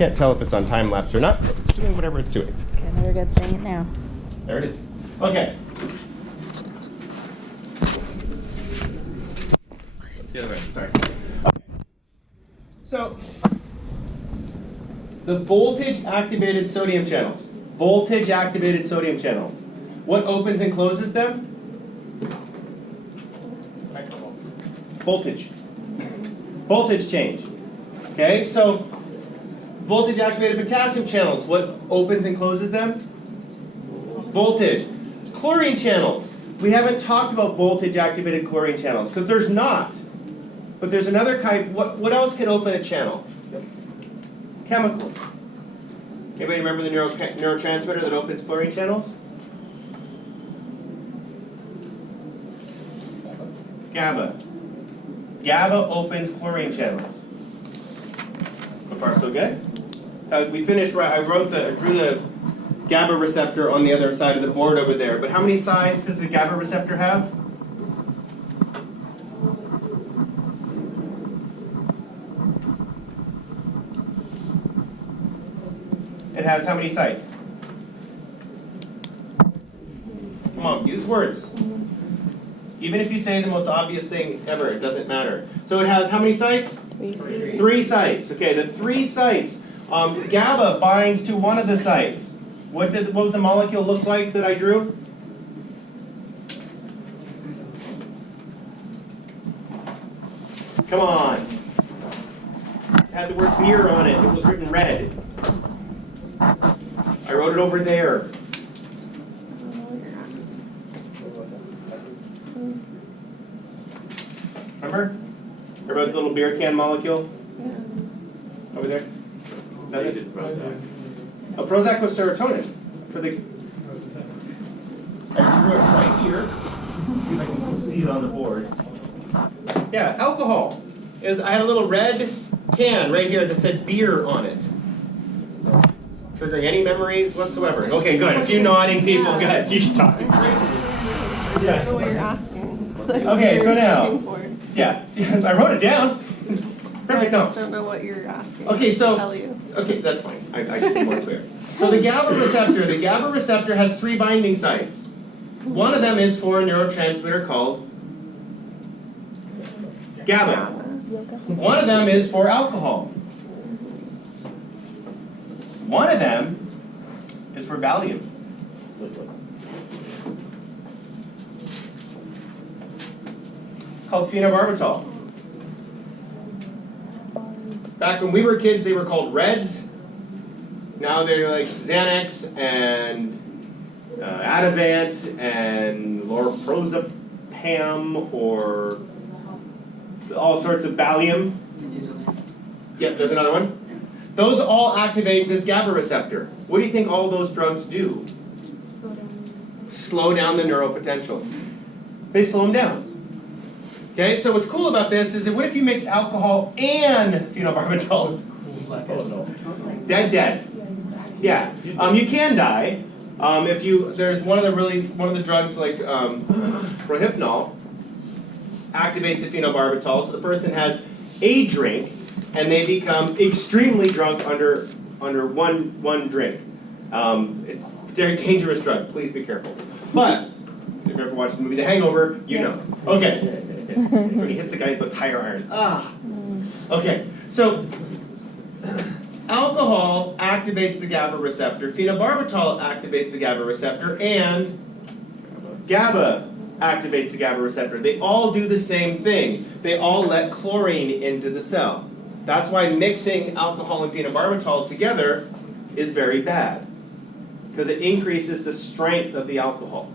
can't tell if it's on time lapse or not, but it's doing whatever it's doing. Okay, now you're good saying it now. There it is. Okay. That's the other way. Sorry. Okay. So, the voltage-activated sodium channels. Voltage-activated sodium channels. What opens and closes them? Voltage. Voltage change. Okay, so voltage-activated potassium channels. What opens and closes them? Voltage. Chlorine channels. We haven't talked about voltage-activated chlorine channels because there's not. But there's another kind. What else can open a channel? Chemicals. Anybody remember the neurotransmitter that opens chlorine channels? GABA. GABA opens chlorine channels. So far, so good? We finished, right, I drew the GABA receptor on the other side of the board over there. But how many sides does the GABA receptor have? It has how many sites? Come on, use words. Even if you say the most obvious thing ever, it doesn't matter. So it has how many sites? Three sites. Okay, the 3 sites. GABA binds to one of the sites. What was the molecule look like that I drew? Come on. It had the word beer on it. It was written red. I wrote it over there. Remember? Remember the little beer can molecule? Yeah. Over there? Nothing? Prozac. Oh, Prozac was serotonin. For the. I drew it right here. See if I can still see it on the board. Yeah, alcohol. I had a little red can right here that said beer on it. Triggering any memories whatsoever. Okay, good. A few nodding people. Good. You stop. Crazy. I don't know what you're asking. Okay, so now. Yeah, I wrote it down. Perfect. I just don't know what you're asking. Okay, so tell you. Okay, that's fine. I should be more clear. So the GABA receptor has 3 binding sites. One of them is for a neurotransmitter called GABA. One of them is for alcohol. One of them is for Valium. It's called phenobarbital. Back when we were kids, they were called Reds. Now they're like Xanax and Ativan and Lorprozepam or all sorts of Valium. Yep, there's another one. Those all activate this GABA receptor. What do you think all those drugs do? Slow down the neuropotentials. They slow them down. Okay, so what's cool about this is that what if you mix alcohol and phenobarbital? Oh no. Dead. Yeah. You can die. There's one of the drugs like Rohypnol activates the phenobarbital, so the person has a drink and they become extremely drunk under one drink. It's a very dangerous drug. Please be careful. But if you've ever watched the movie The Hangover, you know. Okay. When he hits the guy with the tire iron. Ah. Okay. So alcohol activates the GABA receptor. Phenobarbital activates the GABA receptor, and GABA activates the GABA receptor. They all do the same thing. They all let chlorine into the cell. That's why mixing alcohol and phenobarbital together is very bad, because it increases the strength of the alcohol.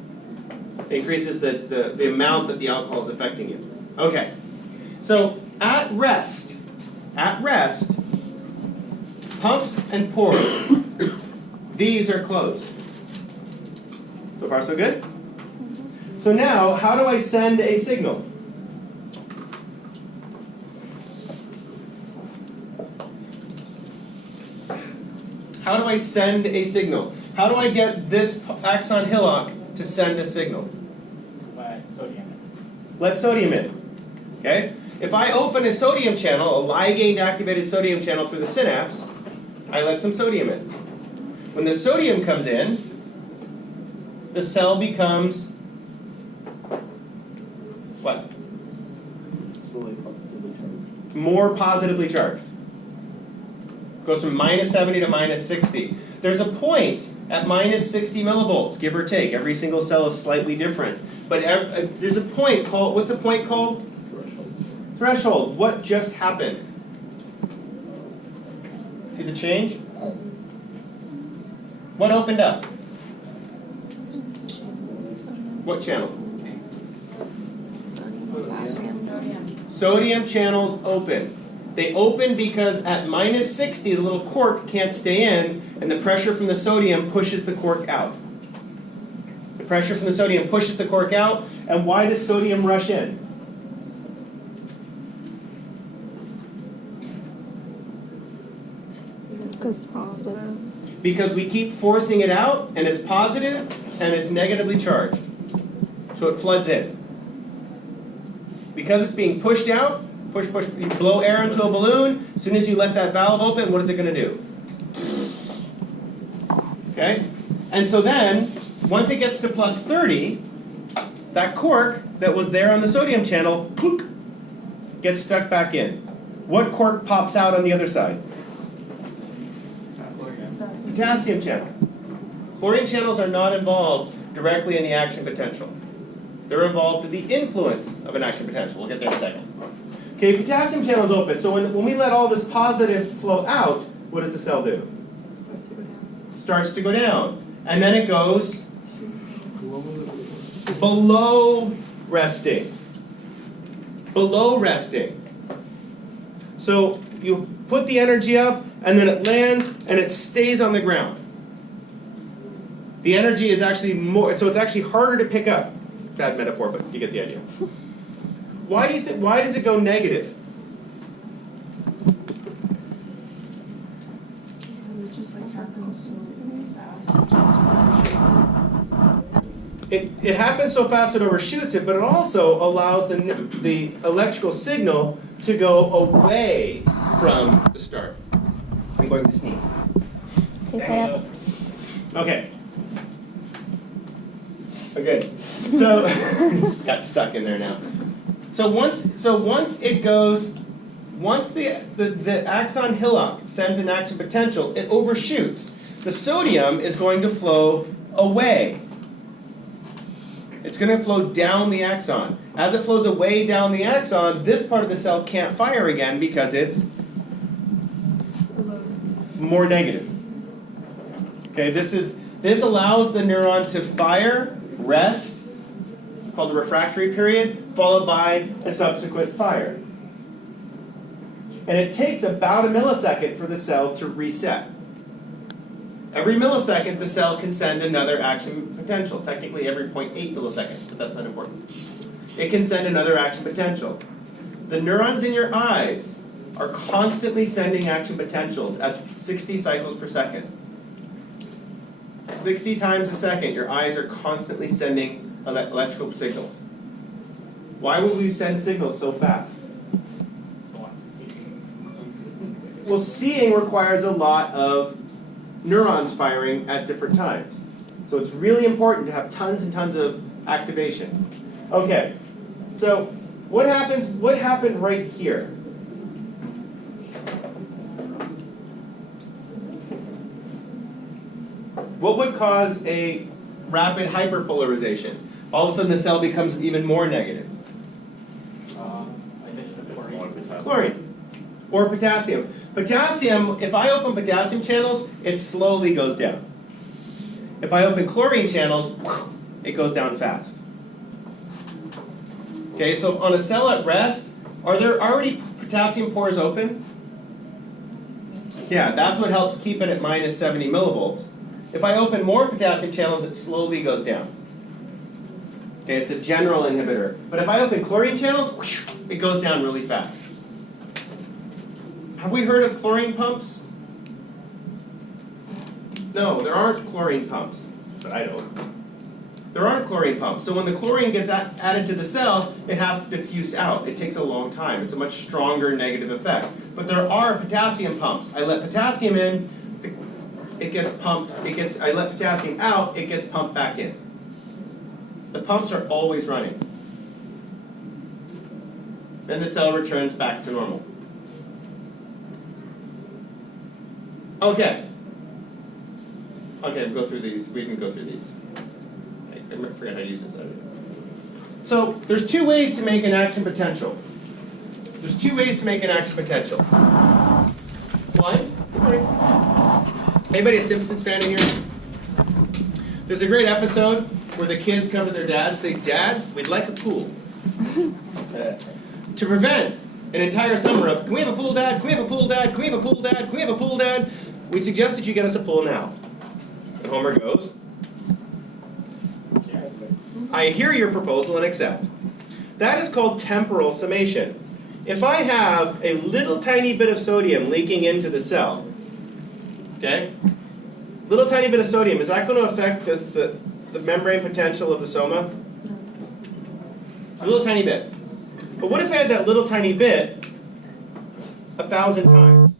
It increases the amount that the alcohol is affecting you. Okay, so at rest, pumps and pores, these are closed. So far, so good? So now, how do I send a signal? How do I send a signal? How do I get this axon hillock to send a signal? Let sodium in. Okay? If I open a sodium channel, a ligand-activated sodium channel through the synapse, I let some sodium in. When the sodium comes in, the cell becomes what? More positively charged. Goes from -70 to -60. There's a point at -60 millivolts, give or take. Every single cell is slightly different. But there's a point called, what's a point called? Threshold. What just happened? See the change? What opened up? What channel? Sodium channels open. They open because at -60, the little cork can't stay in, and the pressure from the sodium pushes the cork out. The pressure from the sodium pushes the cork out, and why does sodium rush in? Because it's positive. Because we keep forcing it out, and it's positive, and it's negatively charged. So it floods in. Because it's being pushed out, push, push, you blow air into a balloon, as soon as you let that valve open, what is it going to do? Okay? And so then, once it gets to +30, that cork that was there on the sodium channel, plunk, gets stuck back in. What cork pops out on the other side? Potassium channel. Chlorine channels are not involved directly in the action potential. They're involved in the influence of an action potential. We'll get there in a second. Okay, potassium channel is open. So when we let all this positive flow out, what does the cell do? Starts to go down. And then it goes below resting. Below resting. So you put the energy up, and then it lands, and it stays on the ground. The energy is actually more, so it's actually harder to pick up. Bad metaphor, but you get the idea. Why do you think? Why does it go negative? It just like happens so fast. It happens so fast it overshoots it, but it also allows the electrical signal to go away from the start. I'm going to sneeze. Take that up. Okay. Okay. So got stuck in there now. So once it goes, once the axon hillock sends an action potential, it overshoots. The sodium is going to flow away. It's going to flow down the axon. As it flows away down the axon, this part of the cell can't fire again because it's more negative. Okay, this allows the neuron to fire, rest, called the refractory period, followed by a subsequent fire. And it takes about a millisecond for the cell to reset. Every millisecond, the cell can send another action potential. Technically, every 0.8 milliseconds, but that's not important. It can send another action potential. The neurons in your eyes are constantly sending action potentials at 60 cycles per second. 60 times a second, your eyes are constantly sending electrical signals. Why would we send signals so fast? Well, seeing requires a lot of neurons firing at different times. So it's really important to have tons and tons of activation. Okay, so what happened right here? What would cause a rapid hyperpolarization? All of a sudden the cell becomes even more negative. Chlorine. Or potassium. Potassium, if I open potassium channels, it slowly goes down. If I open chlorine channels, it goes down fast. Okay, so on a cell at rest, are there already potassium pores open? Yeah, that's what helps keep it at minus 70 millivolts. If I open more potassium channels, it slowly goes down. Okay, it's a general inhibitor. But if I open chlorine channels, it goes down really fast. Have we heard of chlorine pumps? No, there aren't chlorine pumps, but I don't. There aren't chlorine pumps. So when the chlorine gets added to the cell, it has to diffuse out. It takes a long time. It's a much stronger negative effect. But there are potassium pumps. I let potassium in, it gets pumped, I let potassium out, it gets pumped back in. The pumps are always running. Then the cell returns back to normal. Okay. Okay, we'll go through these. We can go through these. I forgot how to use this. So there's two ways to make an action potential. There's two ways to make an action potential. One. Anybody a Simpsons fan in here? There's a great episode where the kids come to their dad and say, "Dad, we'd like a pool." To prevent an entire summer of, "Can we have a pool, Dad? Can we have a pool, Dad? Can we have a pool, Dad? Can we have a pool, Dad?" we suggest that you get us a pool now. And Homer goes, "I hear your proposal and accept." That is called temporal summation. If I have a little tiny bit of sodium leaking into the cell, okay? Little tiny bit of sodium, is that going to affect the membrane potential of the soma? A little tiny bit. But what if I had that little tiny bit 1,000 times?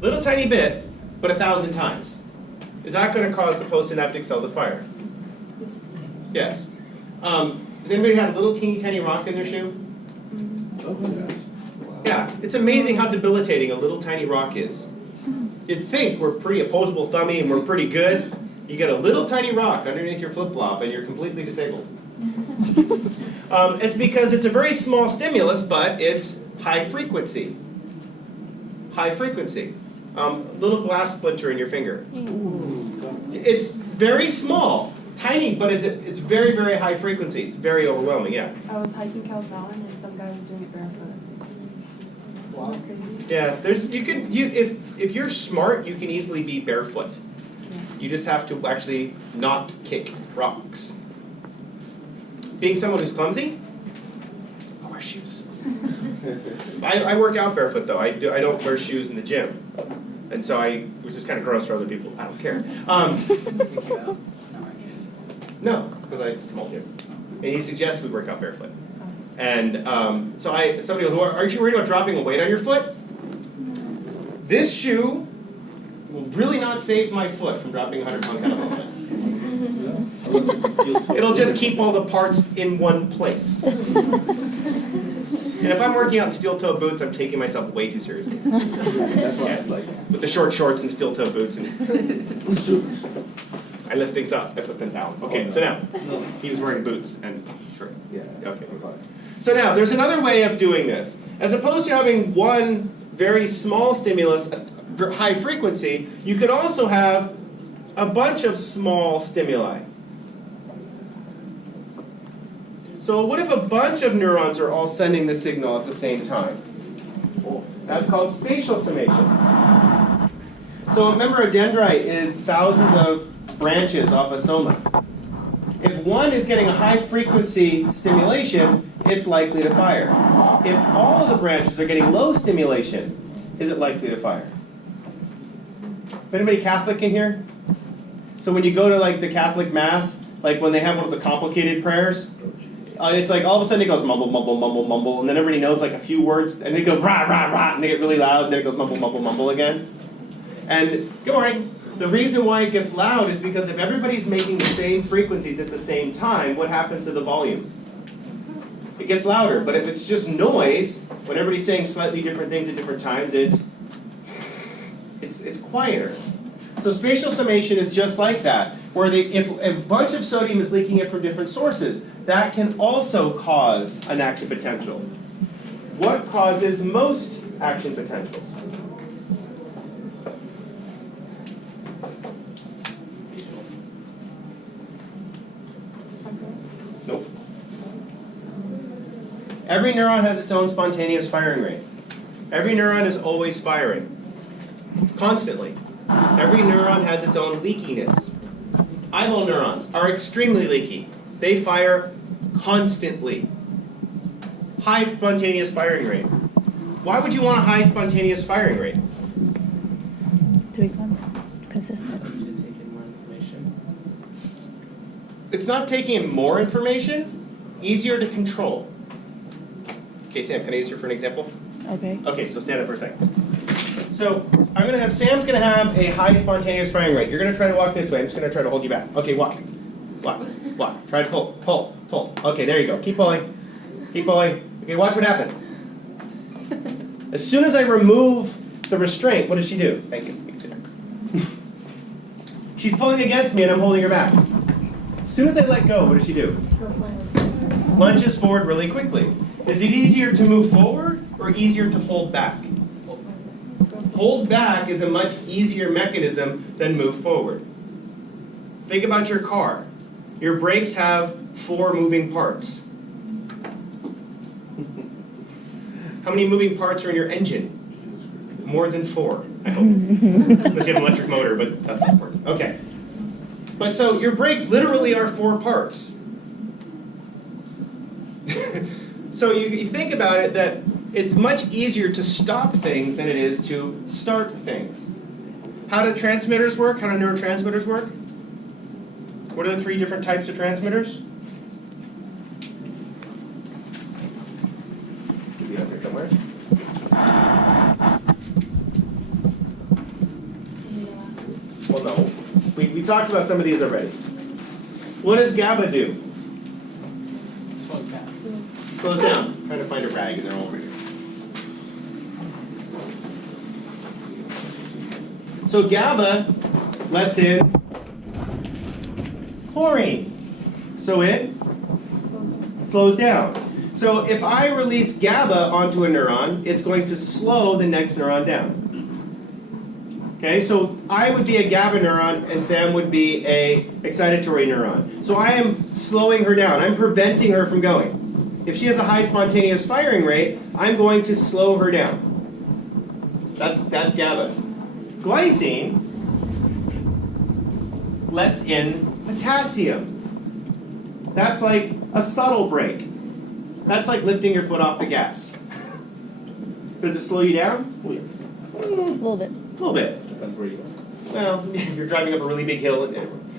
Little tiny bit, but 1,000 times. Is that going to cause the postsynaptic cell to fire? Yes. Has anybody had a little teeny tiny rock in their shoe? Yeah, it's amazing how debilitating a little tiny rock is. You'd think we're pretty opposable thummy and we're pretty good. You get a little tiny rock underneath your flip-flop and you're completely disabled. It's because it's a very small stimulus, but it's high frequency. High frequency. Little glass splinter in your finger. It's very small, tiny, but it's very, very high frequency. It's very overwhelming, yeah. I was hiking Cow's Mountain and some guy was doing it barefoot. Wow. Yeah, if you're smart, you can easily be barefoot. You just have to actually not kick rocks. Being someone who's clumsy, I wear shoes. I work out barefoot though. I don't wear shoes in the gym, and so which is kind of gross for other people. I don't care. No, because it's a small gym, and he suggests we work out barefoot. And somebody goes, well, aren't you worried about dropping a weight on your foot? This shoe will really not save my foot from dropping 100 pound kettlebell. It'll just keep all the parts in one place. And if I'm working out in steel-toe boots, I'm taking myself way too seriously. That's why it's like With the short shorts and steel-toe boots, and I lift things up, I put them down. Okay, so now he was wearing boots and short. yeah. Okay. So now there's another way of doing this. As opposed to having one very small stimulus, high frequency, you could also have a bunch of small stimuli. So what if a bunch of neurons are all sending the signal at the same time? That's called spatial summation. So remember, a dendrite is thousands of branches off a soma. If one is getting a high frequency stimulation, it's likely to fire. If all of the branches are getting low stimulation, is it likely to fire? Is anybody Catholic in here? So when you go to like the Catholic Mass, like when they have one of the complicated prayers, it's like all of a sudden it goes mumble, mumble, mumble, mumble, and then everybody knows like a few words, and they go rah, rah, rah, and they get really loud, and then it goes mumble, mumble, mumble again. And good morning. The reason why it gets loud is because if everybody's making the same frequencies at the same time, what happens to the volume? It gets louder. But if it's just noise, when everybody's saying slightly different things at different times, it's quieter. So spatial summation is just like that, where if a bunch of sodium is leaking in from different sources, that can also cause an action potential. What causes most action potentials? Nope. Every neuron has its own spontaneous firing rate. Every neuron is always firing, constantly. Every neuron has its own leakiness. Eyeball neurons are extremely leaky. They fire constantly. High spontaneous firing rate. Why would you want a high spontaneous firing rate? To be consistent. It's not taking in more information, easier to control. Okay, Sam, can I use you for an example? Okay. Okay, so stand up for a second. So I'm going to have, Sam's going to have a high spontaneous firing rate. You're going to try to walk this way. I'm just going to try to hold you back. Okay, walk. Walk. Walk. Try to pull. Pull. Pull. Okay, there you go. Keep pulling. Keep pulling. Okay, watch what happens. As soon as I remove the restraint, what does she do? Thank you. You can sit down. She's pulling against me and I'm holding her back. As soon as I let go, what does she do? Lunges forward really quickly. Is it easier to move forward or easier to hold back? Hold back is a much easier mechanism than move forward. Think about your car. Your brakes have 4 moving parts. How many moving parts are in your engine? More than 4, I hope. Unless you have an electric motor, but that's not important. Okay. But so your brakes literally are 4 parts. So you think about it that it's much easier to stop things than it is to start things. How do transmitters work? How do neurotransmitters work? What are the 3 different types of transmitters? Should be up here somewhere. Well, no. We talked about some of these already. What does GABA do? Slows down. I'm trying to find a rag and they're all over here. So GABA lets in chlorine. So it slows down. So if I release GABA onto a neuron, it's going to slow the next neuron down. Okay, so I would be a GABA neuron and Sam would be a excitatory neuron. So I am slowing her down. I'm preventing her from going. If she has a high spontaneous firing rate, I'm going to slow her down. That's GABA. Glycine lets in potassium. That's like a subtle brake. That's like lifting your foot off the gas. Does it slow you down? A little bit. A little bit. Depends where you are. Well, if you're driving up a really big hill.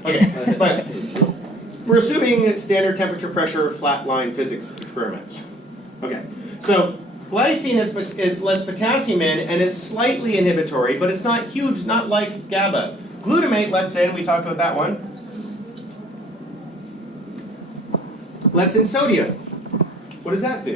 Okay, but we're assuming standard temperature, pressure, flat line physics experiments. Okay, so glycine lets potassium in and is slightly inhibitory, but it's not huge, not like GABA. Glutamate lets in, we talked about that one, lets in sodium. What does that do?